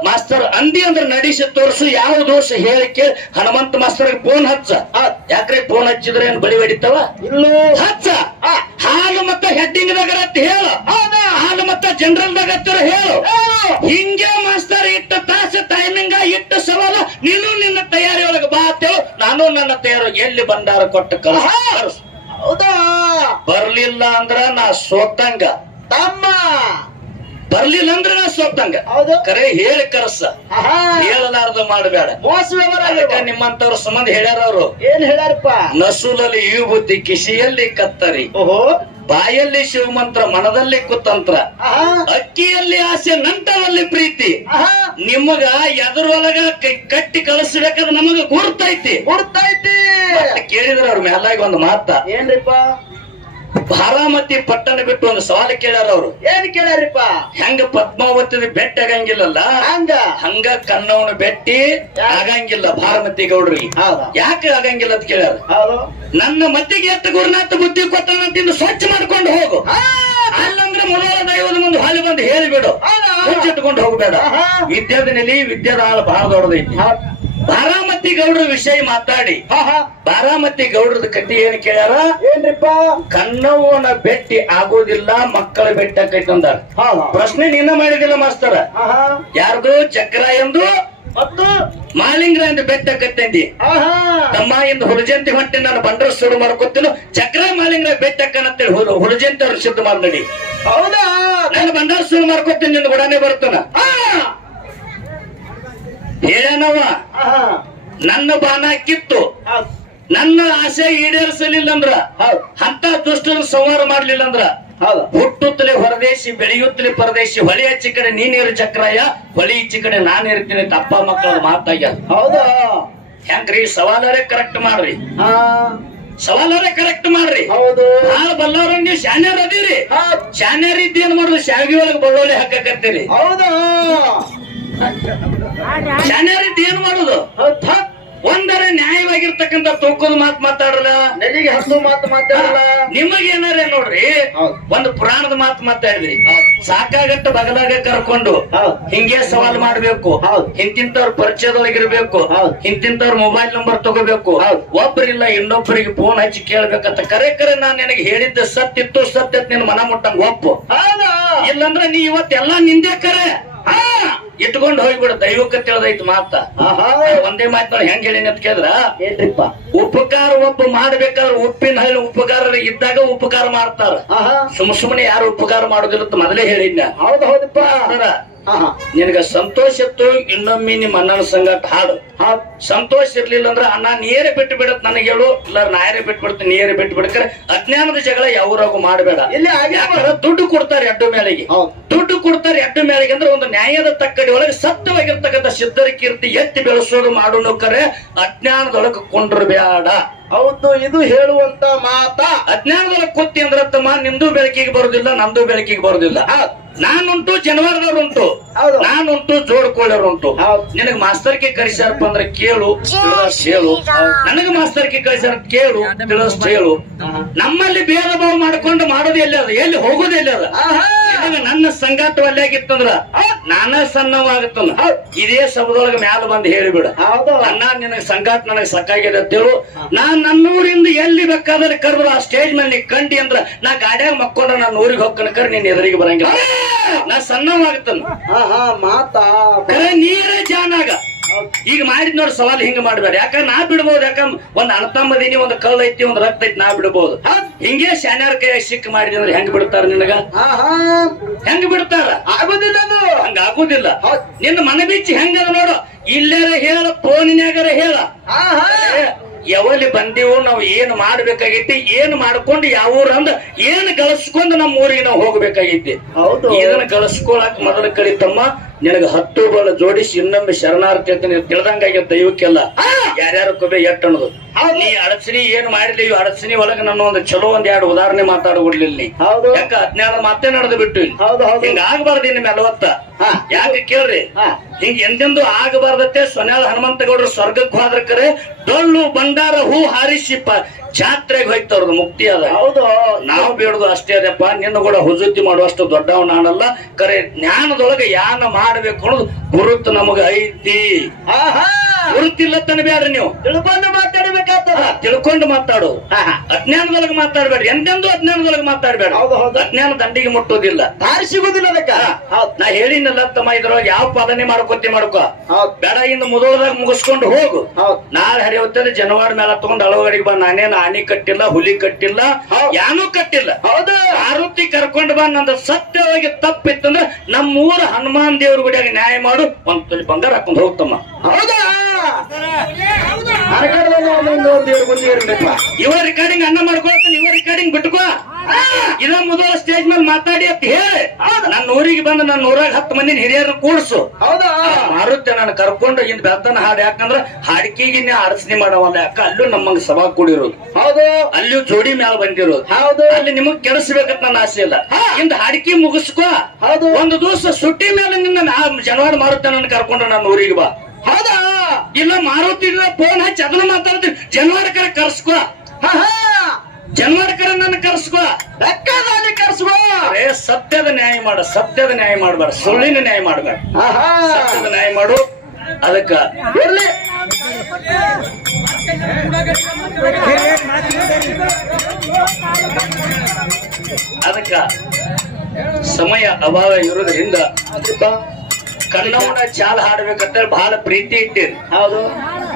ಮಾಸ್ತರ್ ಅಂದಿ ಅಂದ್ರೆ ನಡಿಸಿ ತೋರ್ಸು, ಯಾವ ದೋಷ ಹೇಳಿಕೆ ಹನುಮಂತ ಮಾಸ್ತರ್ಗೆ ಫೋನ್ ಹಚ್ಚ. ಯಾಕ್ರೆ ಫೋನ್ ಹಚ್ಚಿದ್ರೆ ಏನ್ ಬಳಿ ಹೊಡಿತಾವ? ಇಲ್ಲೂ ಹಚ್ಚ. ಹಾಲು ಮತ್ತ ಹೆಡ್ಡಿಂಗ್ ದಾಗ ಹೇಳು, ಹಾಲು ಮತ್ತ ಜನರಲ್ ದಾಗ ಹೇಳು. ಹಿಂಗೆ ಮಾಸ್ತರ್ ಇಟ್ಟ ತಾಸ ಟೈಮಿಂಗ ಇಟ್ಟ ಸವಾಲ, ನೀನು ನಿನ್ನ ತಯಾರಿಯೊಳಗೆ ಬಾ ಅಂತೇಳು, ನಾನು ನನ್ನ ತಯಾರಿ ಎಲ್ಲಿ ಬಂಡಾರ ಕೊಟ್ಟು ಕಳಿಸ್. ಹೌದಾ? ಬರ್ಲಿಲ್ಲ ಅಂದ್ರ ನಾ ಸೋತಂಗ ತಮ್ಮ, ಬರ್ಲಿಲ್ಲ ಅಂದ್ರ ನಾ ಸೋತಂಗ. ಕರೆ ಹೇಳಿ ಕರ್ಸ, ಹೇಳಲಾರ್ದ ಮಾಡಬೇಡ. ನಿಮ್ಮಂತವ್ರ ಸಂಬಂಧ ಹೇಳ್ಯಾರ ಅವರು. ಏನ್ ಹೇಳ್ಯಾರಪ್ಪ? ನಸುಲಲ್ಲಿ ಈ ಬುದ್ಧಿ, ಕಿಶಿಯಲ್ಲಿ ಕತ್ತರಿ, ಬಾಯಲ್ಲಿ ಶಿವಮಂತ್ರ, ಮನದಲ್ಲಿ ಕುತಂತ್ರ, ಅಕ್ಕಿಯಲ್ಲಿ ಆಸೆ, ನಂಟರಲ್ಲಿ ಪ್ರೀತಿ. ನಿಮಗ ಎದರೊಳಗ ಕಟ್ಟಿ ಕಳಿಸ್ಬೇಕಾದ್ರೆ ನಮಗ ಗುರ್ತೈತಿ. ಕೇಳಿದ್ರ ಅವ್ರ ಮೇಲಾಗಿ ಒಂದು ಮಾತ, ಏನ್ರಿಪ್ಪ? ಬಾರಾಮತಿ ಪಟ್ಟಣ ಬಿಟ್ಟು ಒಂದು ಸವಾಲು ಕೇಳ್ಯಾರ ಅವ್ರು. ಏನ್ ಕೇಳ್ಯಾರಿಪ್ಪ? ಹೆಂಗ ಪದ್ಮಾವತಿ ಬೆಟ್ಟ ಆಗಂಗಿಲ್ಲಲ್ಲ ಹಂಗ ಕನ್ನವನ ಬೆಟ್ಟಿ ಆಗಂಗಿಲ್ಲ ಬಾರಾಮತಿ ಗೌಡ್ರಿಗೆ. ಯಾಕೆ ಆಗಂಗಿಲ್ಲ ಅಂತ ಕೇಳ್ಯಾರ. ನನ್ನ ಮತ್ತಿಗೆ ಎತ್ತ ಗುರುನಾಥ ಬುದ್ಧಿ ಕೊಟ್ಟನಂತ ಸ್ವಚ್ಛ ಮಾಡ್ಕೊಂಡು ಹೋಗು, ಅಲ್ಲಂದ್ರೆ ಮೊದಲ ದೈವದ ಮುಂದೆ ಹಾಲಿ ಬಂದು ಹೇಳಿಬಿಡು, ಮುಚ್ಚಿಟ್ಕೊಂಡು ಹೋಗ್ಬೇಡ. ವಿದ್ಯಾದ ನೆಲಿ, ವಿದ್ಯಾದ ಹಾಳು ಬಹಳ ದೊಡ್ಡದೈತಿ. ಬಾರಾಮತಿ ಗೌಡ್ರ ವಿಷಯ ಮಾತಾಡಿ, ಬಾರಾಮತಿ ಗೌಡ್ರದ ಕಟ್ಟಿ ಏನ್ ಕೇಳ್ಯಾರ? ಏನ್ರಿಪ್ಪ? ಕನ್ನವನ ಬೆಟ್ಟಿ ಆಗೋದಿಲ್ಲ, ಮಕ್ಕಳ ಬೆಟ್ಟ ಕೈತಂದಾರ. ಪ್ರಶ್ನೆ ನೀನ ಮಾಡಿದಿಲ್ಲ ಮಾಸ್ತರ. ಯಾರ್ದು? ಚಕ್ರ ಎಂದು ಮತ್ತು ಮಾಲಿಂಗ್ರ ಎಂದು ಬೆಟ್ಟ ಕತ್ತಂದಿ. ತಮ್ಮ ಎಂದು ಹುಲಜಂತಿ ಹೊಟ್ಟೆ ನಾನು ಬಂಡ್ರ ಶುರು ಮಾಡ್ಕೊತೀನಿ, ಚಕ್ರ ಮಾಲಿಂಗ್ರ ಬೆಟ್ಟ ಕನ್ನಂತೇಳಿ ಹುಲಜಂತಿ ಅವ್ರು ಸಿದ್ಧ ಮಾಡಿ. ಹೌದಾ? ನಾನು ಬಂಡಾರ ಶುರು ಮಾಡ್ಕೊತೀನಿ, ನಿನ್ನ ಗುಡಾನೆ ಬರ್ತಾನ. ಹೇಳನವ ನನ್ನ ಬಾಣ ಕಿತ್ತು ನನ್ನ ಆಸೆ ಈಡೇರಿಸಲಿಲ್ಲ ಅಂದ್ರ, ಅಂತ ದುಷ್ಟರ ಸಂಹಾರ ಮಾಡ್ಲಿಲ್ಲ ಅಂದ್ರ ಹೌದು ಹುಟ್ಟುತ್ತಲೇ ಹೊರದೇಶಿ ಬೆಳೆಯುತ್ತಲೇ ಪರದೇಶಿ ಹೊಳಿ ಹಚ್ಚಿ ಕಡೆ ನೀನಿರು ಚಕ್ರಯ್ಯ ಹೊಳಿ ಈಚಿ ಕಡೆ ನಾನು ಇರ್ತೀನಿ ಅಂತ ಅಪ್ಪ ಮಕ್ಕಳ ಮಾತಾಗ್ಯ ಹೌದು ಹೆಂಗ್ರಿ ಸವಾಲರೇ ಕರೆಕ್ಟ್ ಮಾಡ್ರಿ ಹಾ ಸವಾಲರೇ ಕರೆಕ್ಟ್ ಮಾಡ್ರಿ ಹೌದು ನಾಳೆ ಬಲ್ಲವ್ರ ನೀವು ಶಾನ್ಯಾರ ಅದೀರಿ ಹೌದ್. ಶಾನ್ಯಾರ ಇದ್ದಿ ಏನ್ ಮಾಡುದು ಶಾವಿಗೆ ಒಳಗೆ ಬಳ್ಳೊಳ್ಳಿ ಹಾಕಕತ್ತೀರಿ ಹೌದು ಶಾನ್ಯಾರ ಇದ್ದಿ ಏನ್ ಮಾಡುದು ಹೌದ್ ಹೌದ್. ಒಂದರ ನ್ಯಾಯವಾಗಿರ್ತಕ್ಕಂಥ ತೂಕದ ಮಾತು ಮಾತಾಡಲ್ಲ ನೆಲಿಗೆ ಹತ್ತು ಮಾತು ಮಾತಾಡಲ್ಲ ನಿಮಗೇನಾರ ನೋಡ್ರಿ ಹೌದ್. ಒಂದು ಪುರಾಣದ ಮಾತು ಮಾತಾಡಿದ್ರಿ ಸಾಕಾಗಟ್ಟ ಬಗಲಾಗ ಕರ್ಕೊಂಡು ಹೌದ್. ಹಿಂಗೆ ಸವಾಲ್ ಮಾಡ್ಬೇಕು ಹೌದ್. ಇಂತಿಂತವ್ರ ಪರಿಚಯದೊಳಗಿರ್ಬೇಕು ಹೌದ್. ಇಂತಿಂತವ್ರ ಮೊಬೈಲ್ ನಂಬರ್ ತಗೋಬೇಕು ಹೌದ್. ಒಬ್ಬರಿಲ್ಲ ಇನ್ನೊಬ್ಬರಿಗೆ ಫೋನ್ ಹಚ್ಚಿ ಕೇಳ್ಬೇಕಂತ ಕರೆ ನಾನು ನಿನಗೆ ಹೇಳಿದ್ದ ಸತ್ತಿತ್ತು ಸತ್ಯತ್ ನಿನ್ ಮನ ಮುಟ್ಟಂಗ ಒಪ್ಪು ಹೌದಾ ಇಲ್ಲಂದ್ರ ನೀ ಇವತ್ತೆಲ್ಲಾ ನಿಂದೆ ಕರೆ ಹಾ ಇಟ್ಕೊಂಡು ಹೋಗ್ಬಿಡು ದೈವಕ್ಕೆ ತಿಳಿದೈತಿ ಮಾತ ಆಹಾ ಒಂದೇ ಮಾತನಾಡ ಹೆಂಗ್ ಹೇಳಿನಿ ಅಂತ ಕೇಳಿದ್ರ ಏನ್ರಿಪ್ಪ ಉಪಕಾರ ಒಬ್ಬ ಮಾಡ್ಬೇಕಾದ್ರೆ ಉಪ್ಪಿನ ಹಳ್ಳಿ ಉಪಕಾರ ಇದ್ದಾಗ ಉಪಕಾರ ಮಾಡ್ತಾರ ಆಹಾ ಸುಮ್ಮನೆ ಯಾರು ಉಪಕಾರ ಮಾಡೋದಿಲ್ಲ ಅಂತ ಮೊದಲೇ ಹೇಳಿದ್ನ ಹೌದು ಹೌದಪ್ಪ ಆಹಾ ನಿನಗ ಸಂತೋಷ ಇತ್ತು ಇನ್ನೊಮ್ಮೆ ನಿಮ್ಮ ಅಣ್ಣನ ಸಂಗಟ ಹಾಡು ಹೌದ್. ಸಂತೋಷ ಇರ್ಲಿಲ್ಲ ಅಂದ್ರ ಅಣ್ಣ ನೀರೇ ಬಿಟ್ಟು ಬಿಡತ್ ನನಗೆ ಹೇಳು ಇಲ್ಲ ನಾಯರೇ ಬಿಟ್ಟು ಬಿಡ್ತೀನಿ ನೀರೇ ಬಿಟ್ಟು ಬಿಡ್ಕರೆ ಅಜ್ಞಾನದ ಜಗಳ ಯಾವ್ರಾಗು ಮಾಡಬೇಡ ಇಲ್ಲಿ ಹಾಗೆ ಯಾಕಂದ್ರ ದುಡ್ಡು ಕೊಡ್ತಾರೆ ಎಡ್ಡು ಮೇಳಿಗೆ ಹೌದ್. ದುಡ್ಡು ಕೊಡ್ತಾರೆ ಎಡ್ಡು ಮೇಳಿಗೆ ಅಂದ್ರೆ ಒಂದು ನ್ಯಾಯದ ತಕ್ಕಡಿ ಒಳಗೆ ಸತ್ಯವಾಗಿರ್ತಕ್ಕಂಥ ಸಿದ್ಧರ ಕೀರ್ತಿ ಎತ್ತಿ ಬೆಳೆಸೋದು ಮಾಡೋನು ಕರೆ ಅಜ್ಞಾನದೊಳಗೆ ಕೊಂಡ್ರಬೇಡ ಹೌದು ಇದು ಹೇಳುವಂತ ಮಾತ ಅಜ್ಞಾನದೊಳಗೆ ಕೂತಿ ಅಂದ್ರ ತಮ್ಮ ನಿಂದು ಬೆಳಕಿಗೆ ಬರುದಿಲ್ಲ ನಂದು ಬೆಳಕಿಗೆ ಬರುದಿಲ್ಲ ನಾನುಂಟು ಜನವಾರದವ್ರುಂಟು ಹೌದು ನಾನುಂಟು ಜೋಡ್ಕೊಳ್ಳೋರುಂಟು ಹೌದು. ನಿನಗ್ ಮಾಸ್ತರ್ಗೆ ಕಳಿಸ್ಯಾರಪ್ಪ ಅಂದ್ರೆ ಕೇಳು ತಿಳಿದಷ್ಟು ಹೇಳು ನನಗ ಮಾಸ್ತರ್ಗೆ ಕಳಿಸ್ಯಾರ ಕೇಳು ತಿಳಿದಷ್ಟು ಹೇಳು ನಮ್ಮಲ್ಲಿ ಭೇದ ಭಾವ ಮಾಡ್ಕೊಂಡು ಮಾಡೋದು ಎಲ್ಲಿ ಅದ ಎಲ್ಲಿ ಹೋಗೋದು ಎಲ್ಲಿ ಅದ ಆಹಾ ನಿನಗ ನನ್ನ ಸಂಗಾಟ ಒಲ್ಲಾಗಿತ್ತಂದ್ರ ನಾನ ಸಣ್ಣವಾಗುತ್ತಲ್ಲ ಇದೇ ಶಬ್ದೊಳಗೆ ಮ್ಯಾಲ ಬಂದು ಹೇಳಿಬಿಡ ಹೌದು ಅಣ್ಣ ನಿನಗ ಸಂಗಾಟ ನನಗ್ ಸಕ್ಕಾಗಿದೆ ಅಂತೇಳು ನಾನ್ ನನ್ನೂರಿಂದ ಎಲ್ಲಿ ಬೇಕಾದ್ರೆ ಕರೆದ್ರು ಆ ಸ್ಟೇಜ್ ಮೇಲೆ ನೀ ಕಂಡಿ ಅಂದ್ರ ನಾ ಗಾಡ್ಯಾಗ ಮಕ್ಕೊಂಡ್ರ ನಾನು ಊರಿಗೆ ಹೋಗ್ಕನ ಕರ್ ನಿನ್ ಎದುರಿಗೆ ಬರಂಗಿಲ್ಲ ನಾ ಸಣ್ಣವಾಗುತ್ತಲ್ಲ ಆಹಾ ಮಾತಾ ಕರೆ ನೀರೇ ಜಾನಾಗ ಈಗ ಮಾಡಿದ್ ನೋಡಿ ಸವಾಲ್ ಹಿಂಗ ಮಾಡ್ಬೇಡ ಯಾಕಂದ್ರೆ ನಾ ಬಿಡ್ಬೋದು ಯಾಕಂದ್ರೆ ಒಂದ್ ಅಣತಮ್ಮದೀನಿ ಒಂದ್ ಕಳ್ಳ ಐತಿ ಒಂದ್ ರಕ್ತ ಐತಿ ನಾ ಬಿಡ್ಬೋದು ಹಿಂಗೆ ಶಾನ್ಯಾರ ಕೈಯಾಗ ಸಿಕ್ ಮಾಡಿದ್ವಿ ಅಂದ್ರೆ ಹೆಂಗ್ ಬಿಡ್ತಾರ ನಿನಗ ಆಹಾ ಹೆಂಗ್ ಬಿಡ್ತಾರ ಆಗುದಿಲ್ಲ ಅದು ಹಂಗ ಆಗುದಿಲ್ಲ ಹೌದ್. ನಿನ್ನ ಮನ ಬಿಚ್ಚಿ ಹೆಂಗದ ನೋಡು ಇಲ್ಲಾರ ಹೇಳ ಫೋನಿನ್ಯಾಗಾರ ಹೇಳ ಆಹಾ ಯಾವಲ್ಲಿ ಬಂದೆವು ನಾವು ಏನ್ ಮಾಡ್ಬೇಕಾಗೈತಿ ಏನ್ ಮಾಡ್ಕೊಂಡು ಯಾವ ಊರ ಅಂದ್ರ ಏನ್ ಗಳಿಸ್ಕೊಂಡು ನಮ್ಮ ಊರಿಗೆ ನಾವು ಹೋಗ್ಬೇಕಾಗೈತಿ ಹೌದು ಇದನ್ನ ಗಳಿಸ್ಕೊಳಕ್ ಮೊದಲ ಕಡಿತಮ್ಮ ನಿನಗ 10 ಬಳ ಜೋಡಿಸಿ ಇನ್ನೊಮ್ಮೆ ಶರಣಾರ್ಥಿ ಅಂತ ನೀವು ತಿಳಿದಂಗಾಗಿ ದೈವಕ್ಕೆಲ್ಲ ಯಾರ್ಯಾರ ಕೊಬ್ಬೆ ಎಟ್ ಅನ್ನೋದು ನೀ ಅಡಚಣಿ ಏನ್ ಮಾಡಿಲ್ಲ ಇವ್ ಅಡಚಣಿ ಒಳಗ ನನ್ನ ಒಂದು ಚಲೋ ಒಂದ್ 2 ಉದಾಹರಣೆ ಮಾತಾಡ್ಕೊಡ್ಲಿಲ್ಲ ನೀ ಹೌದು ಯಾಕ ಅಜ್ಞಾನ ಮಾತೇ ನಡೆದು ಬಿಟ್ಟು ಇಲ್ಲಿ ಹೌದು ಹೌದು ಹಿಂಗ ಆಗ್ಬಾರ್ದು ಇನ್ನು ಮೆಲವತ್ತ ಹಾ. ಯಾಕೆ ಕೇಳ್ರಿ ಹಾ. ಹಿಂಗ ಎಂದೆಂದು ಆಗಬಾರ್ದತ್ತೆ ಸೊನ್ಯಾಳ ಹನುಮಂತಗೌಡರು ಸ್ವರ್ಗಕ್ಕೆ ಹೋದ್ರ ಕರೆ ಡೊಳ್ಳು ಬಂಡಾರ ಹೂ ಹಾರಿಸಿ ಜಾತ್ರೆಗೆ ಹೋಯ್ತವ್ರದ್ದು ಮುಕ್ತಿ ಅದ ಹೌದು ನಾವು ಬೇಡುದು ಅಷ್ಟೇ ಅದಪ್ಪ ನಿನ್ನ ಕೂಡ ಹುಜುತಿ ಮಾಡುವಷ್ಟು ದೊಡ್ಡವ ನಾನಲ್ಲ ಕರೆ ಜ್ಞಾನದೊಳಗೆ ಯಾನ ಮಾಡ್ಬೇಕು ಅನ್ನೋದು ಗುರುತು ನಮಗ ಐತಿ ಆಹಾ ಗುರುತಿಲ್ಲ ತನ ಬ್ಯಾಡ್ರಿ ನೀವು ತಿಳ್ಕೊಂಡು ಮಾತಾಡಬೇಕಾಗ್ತದ ತಿಳ್ಕೊಂಡು ಮಾತಾಡೋದು ಆಹಾ ಅಜ್ಞಾನದೊಳಗೆ ಮಾತಾಡ್ಬೇಡ್ರಿ ಎಂದೆಂದು ಅಜ್ಞಾನದೊಳಗೆ ಮಾತಾಡ್ಬೇಡ ಹೌದು ಹೌದು ಅಜ್ಞಾನ ದಂಡಿಗೆ ಮುಟ್ಟೋದಿಲ್ಲ ದಾರಿ ಸಿಗುದಿಲ್ಲ ಅದಕ್ಕ ಹೌದ್ ನಾ ಹೇಳಿನಲ್ಲ ತಮ್ಮ ಇದ್ರೊಳಗೆ ಯಾವ ಪಾಲನೆ ಮಾಡ್ಕೊತಿ ಮಾಡ್ಕೋ ಹೌದ್ ಬೇಡ ಇನ್ನು ಮುದೋಳದಾಗ ಮುಗಿಸ್ಕೊಂಡು ಹೋಗು ಹೌದ್ ನಾಳೆ ಹರಿಯುತ್ತದೆ ಜನವಾರ ಮೇಲೆ ತಗೊಂಡು ಅಳವಡಿಗೆ ಬಾ ನಾನೇನು ಆನಿ ಕಟ್ಟಿಲ್ಲ ಹುಲಿ ಕಟ್ಟಿಲ್ಲ ಯಾನೂ ಕಟ್ಟಿಲ್ಲ ಹೌದು ಆರುತಿ ಕರ್ಕೊಂಡು ಬಾ ನಂದು ಸತ್ಯವಾಗಿ ತಪ್ಪಿತ್ತಂದ್ರೆ ನಮ್ಮೂರ ಹನುಮಾನ್ ದೇವ್ರ ಗುಡಿಯಾಗ ನ್ಯಾಯ ಮಾಡು ಒಂದ್ ತೊಲಿ ಬಂಗಾರ ಹಾಕೊಂಡು ಹೋಗ್ತಮ್ಮ ಹೌದಾ ಅರಕಡದಲ್ಲಿ ಒಂದು ದೇವ್ರ ಮುಂದೆ ಇರ್ಲಿಪ್ಪ ಇವ ರೆಕಾರ್ಡಿಂಗ್ ಅನ್ನ ಮಾಡ್ಕೊಳ್ತಾನೆ ಇವ ರೆಕಾರ್ಡಿಂಗ್ ಬಿಟ್ಕೋ ಇದ ಮೊದಲ ಸ್ಟೇಜ್ ಮೇಲೆ ಮಾತಾಡಿ ಅಂತ ಹೇಳಿ ನನ್ನ ಊರಿಗೆ ಬಂದು ನನ್ನ ಊರಾಗ 10 ಮಂದಿ ಹಿರಿಯರನ್ನ ಕೂಡ್ಸು ಹೌದಾ ಮಾರುತ್ತೆ ನಾನು ಕರ್ಕೊಂಡು ಇಂದ ಬೆತ್ತನ ಹಾಡು ಯಾಕಂದ್ರ ಹಾಡ್ಕಿಗೆ ನೀ ಅಡಚಣೆ ಮಾಡವಲ್ಲ ಯಾಕ ಅಲ್ಲೂ ನಮ್ಮಂಗ ಸಭಾ ಕೂಡಿರೋದು ಹೌದು ಅಲ್ಲಿಯೂ ಜೋಡಿ ಮ್ಯಾಲ ಬಂದಿರೋದು ಹೌದು ಅಲ್ಲಿ ನಿಮಗ್ ಕೆಡಿಸ್ಬೇಕಂತ ನನ್ನ ಆಸೆ ಇಲ್ಲ ಇಂದ ಹಾಡ್ಕಿ ಮುಗಿಸ್ಕೋ ಹೌದು ಒಂದು ದಿವಸ ಸುಟ್ಟಿ ಮೇಲೆ ನಿನ್ನ ಜನವಾಡ ಮಾರುತ್ತೆ ನನ್ನ ಕರ್ಕೊಂಡು ನನ್ನ ಊರಿಗೆ ಬಾ ಹೌದಾ ಇಲ್ಲ ಮಾರುತಿ ಫೋನ್ ಹಚ್ಚಿ ಅದನ್ನ ಮಾತಾಡ್ತೀನಿ ಜನವಾಡಕರ ಕರ್ಸ್ಕೋ ಜನವಾಡಕರ ನನ್ನ ಕರ್ಸ್ಕೋ ಲೆಕ್ಕದಲ್ಲಿ ಕರ್ಸುವ ಅರೇ ಸತ್ಯದ ನ್ಯಾಯ ಮಾಡ ಸತ್ಯದ ನ್ಯಾಯ ಮಾಡ್ಬೇಡ ಸುಳ್ಳಿನ ನ್ಯಾಯ ಮಾಡ್ಬೇಡ ಸತ್ಯದ ನ್ಯಾಯ ಮಾಡು ಅದಕ್ಕ ಇರ್ಲಿ ಅದಕ್ಕ ಸಮಯ ಅಭಾವ ಇರೋದ್ರಿಂದ ಕನ್ನಡ ಚಾಲ ಹಾಡ್ಬೇಕಂತ ಬಹಳ ಪ್ರೀತಿ ಇಟ್ಟಿರಿ ಹೌದು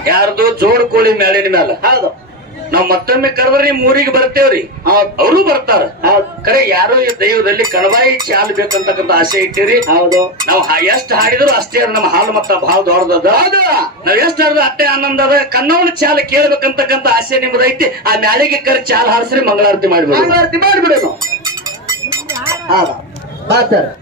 ಯಾರ್ದು ಜೋಡ್ ಕೋಳಿ ಮೇಲಿನ ಮ್ಯಾಲ ಹೌದು ನಾವ್ ಮತ್ತೊಮ್ಮೆ ಕರೆದ್ರೆ ನಿಮ್ ಊರಿಗೆ ಬರ್ತೇವ್ರಿ ಅವರು ಬರ್ತಾರ ಕರೆ ಯಾರೋ ಈ ದೈವದಲ್ಲಿ ಕಣವಾಯಿ ಚಾಲ್ ಬೇಕಂತಕ್ಕಂತ ಆಸೆ ಇಟ್ಟಿರಿ ಹೌದು ನಾವ್ ಎಷ್ಟ್ ಹಾಡಿದ್ರು ಅಷ್ಟೇ ನಮ್ಮ ಹಾಲು ಮತ್ತ ಬಹಳ ದೊಡ್ಡದ ನಾವ್ ಎಷ್ಟ್ ಹಾಡಿದ್ರು ಅಷ್ಟೇ ಆನಂದ ಅದ ಕನ್ನವನ ಚಾಲ ಕೇಳ್ಬೇಕಂತಕ್ಕಂತ ಆಸೆ ನಿಮ್ದೈತಿ ಆ ಮ್ಯಾಲಿಗೆ ಕರೆ ಚಾಲ್ ಹಾಡ್ಸ್ರಿ ಮಂಗಳಾರತಿ ಮಾಡ್ಬಿಡು ಮಂಗಳಾರತಿ ಮಾಡ್ಬಿಡೋನು ಹಾ ಬಾ ಸರ್